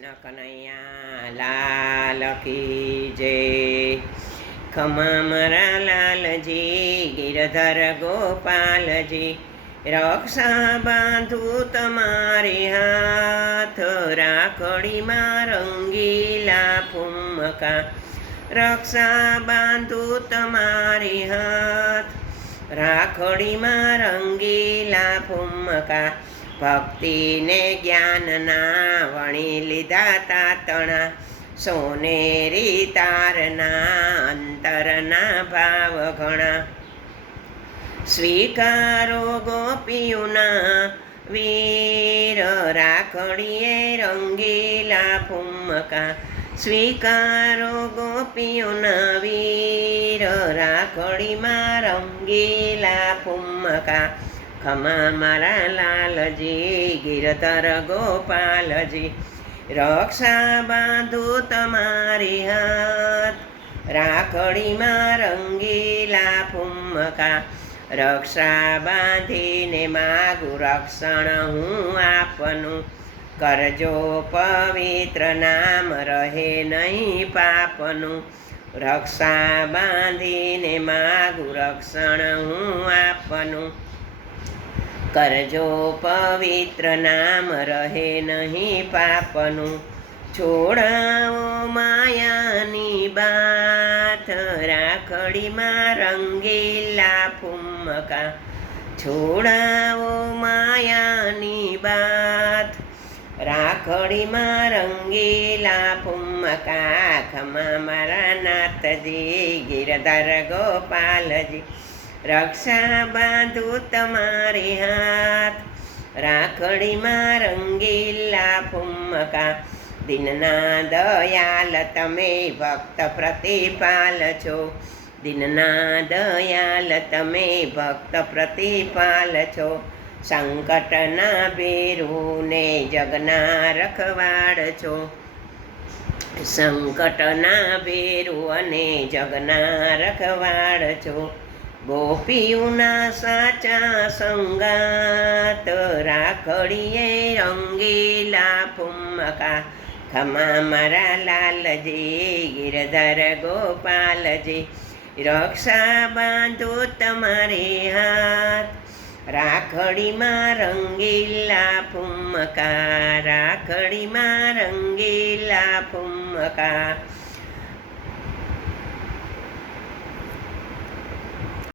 કૃષ્ણ કનૈયા, લાલ કી જય. ખમા લાલજી, ગિરધર ગોપાલજી, રક્ષા બાંધું તમારી હાથ રાખડીમાં રંગીલા ફુમકા. રક્ષા બાંધું તમારી હાથ રાખડીમાં રંગીલા ફુમકા. ભક્તિને જ્ઞાનના વણી લીધા તાતણા સોનેરી તારના અંતરના ભાવ ઘણા. સ્વીકારો ગોપીઓના વીર રાખડીએ રંગીલા ફુમકા. સ્વીકારો ગોપીઓના વીર રાખડીમાં રંગીલા ફુમકા. ખમા મારા લાલજી ગિરધર ગોપાલજી રક્ષા બાંધો તમારી હાથ. રાખડીમાં રંગીલા ફુમકા રક્ષા બાંધીને માગું રક્ષણ હું આપનું. કરજો પવિત્ર નામ, રહે નહીં પાપનું. રક્ષા બાંધીને માગું રક્ષણ હું આપનું. કરજો પવિત્ર નામ રહે નહીં પાપનું. છોડાવો માયાની બાથ રાખડીમાં રંગીલા ફુમકા છોડાવો માયાની બાથ રાખડીમાં રંગીલા ફુમકા ખમા મારા નાથજી ગિરધર ગોપાલજી. રક્ષા બાંધું તમારી હાથ. રાખડીમાં રંગીલા ફુમકા દિનના દયાલ તમે ભક્ત પ્રતિપાલ છો. દિનના દયાલ તમે ભક્ત પ્રતિપાલ છો. સંકટના બેરુને જગના રખવાડ છો. સંકટના બેરુ અને જગના રખવાડ છો. ગોપીઓના સાચા સંગાત રાખડીએ રંગીલા ફુમકા ખમા મારા લાલજી, ગિરધર ગોપાલજી, રક્ષા બાંધો તમારી હાથ. રાખડીમાં રંગીલા ફુમકા રાખડીમાં રંગીલા ફુમકા